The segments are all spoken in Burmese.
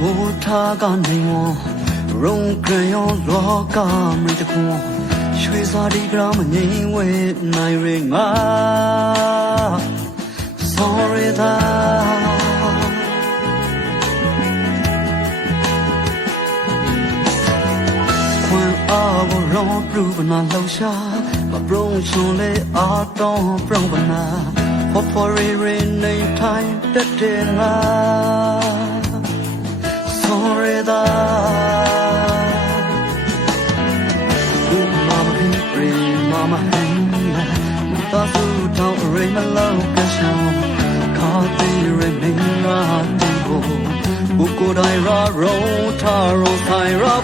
မူထားကနေဝရုံကရယောလောကမရတကွန်ရွှေစာဒီဂရမငိမ့်ဝဲနိုင်ရငါ sorry သာခွန်အားကိုရောပြူပနာလှရှာမပရုံရှုံလေအာတောင်းပြုံပနာဖော်ဖော်ရီရီနေထိုင်တ က်တဲ့ငါ sorry သာဘူမာမဟင်ရီမာမဟင်တာဆူတောင်းရီမလောကရှောင်းခါတီရီမင်းရာတီကိုဘူကိုတိုင်ရာရောထာရောဆိုင်ရာ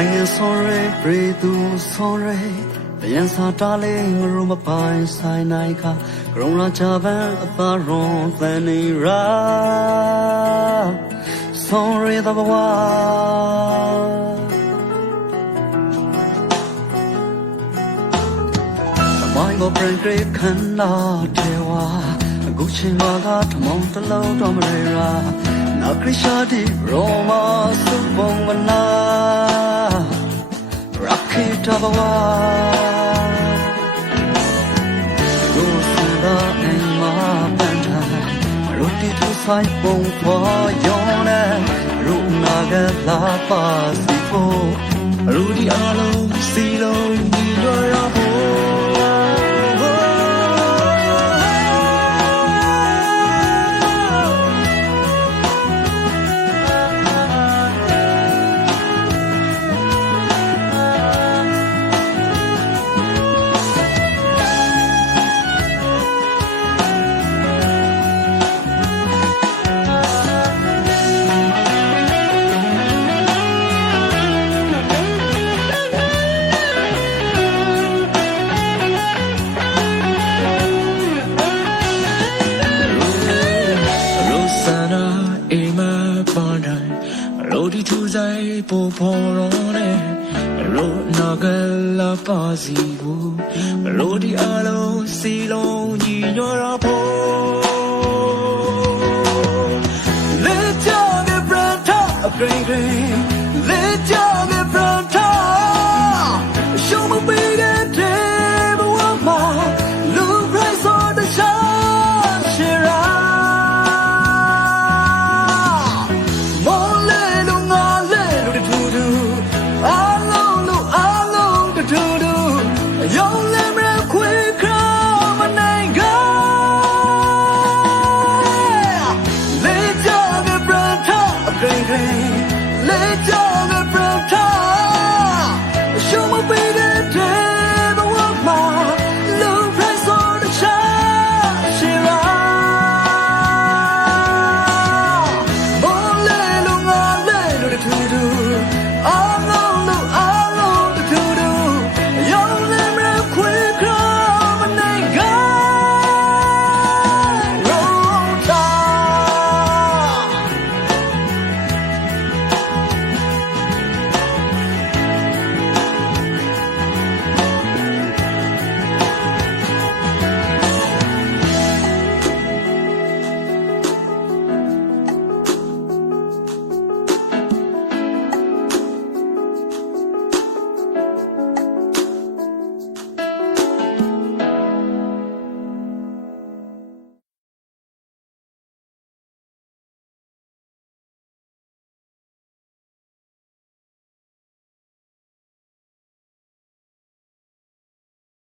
နိုင်ငံဆော်ရဲပြည်သူဆော်ရဲဗျံစာတားလေးငရုံမပိုင်ဆိုင်နိုင်ခါဂရုံလာချပန်အပါရွန်သန်နေရာဆော်ရဲတဘဝသမိုင်းကိုပြန်ကြည့်ခန္ဓာတေဝါအခုချိန်မှာကထမောင်းတစ်လုံးတော့မရေရာနာခရရှာဒီရောမာစုပုံမနာ Rocket of a wall Rosada and my banda Roti to sai bong for yona Runaga la pasifo Rudy alo silo ni yo ya ho Rosana porone Ro nagala pasibu Rodi alo silo ni nyora po